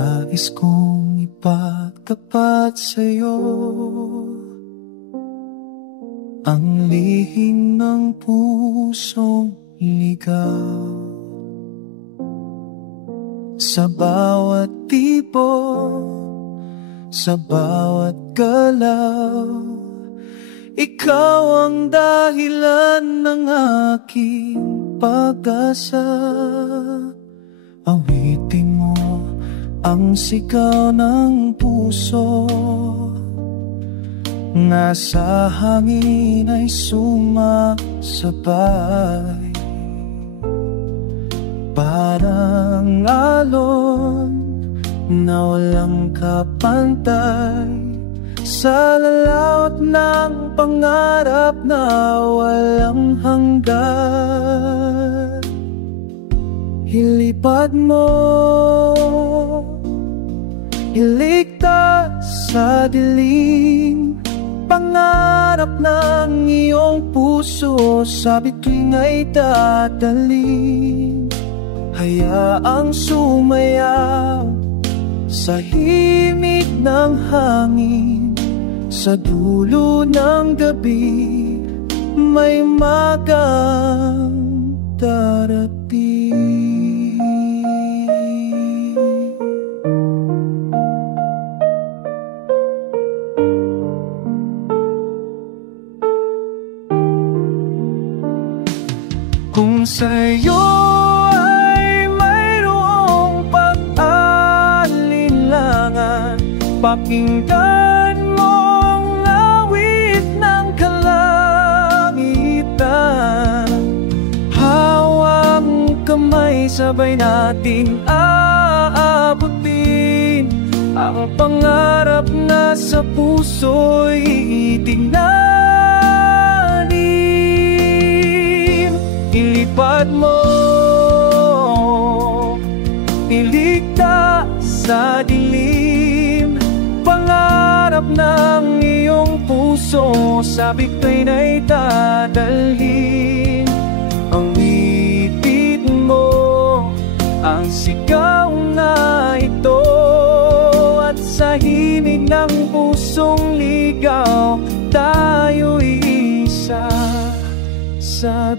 Nais kong ipagtapat sa'yo ang lihim ng pusong ligaw. Sa bawat tibok, sa bawat galaw, ikaw ang dahilan ng aking pag-asa. Awitin mo ang sigaw ng puso, nga sa hangin ay sumasabay. Parang alon na walang kapantay, sa lalaot ng pangarap na walang hanggan. Ilipad mo, iligtas sa dilim, pangarap ng iyong puso sa bituin ay dadaling. Hayaang sumayaw sa himig ng hangin, sa dulo ng gabi may magang darating. Kung sa'yo ay mayroong pag-alinlangan, pakinggan mong awit ng kalangitan. Hawang kamay, sabay natin aabutin ang pangarap na sa puso'y itinanim. Ilipad mo, iligtas sa dilim, pangarap ng iyong puso sa bituin ay dadalhin. Awitin mo ang sigaw na ito, at sa himig ng pusong ligaw tayo'y isa. Sa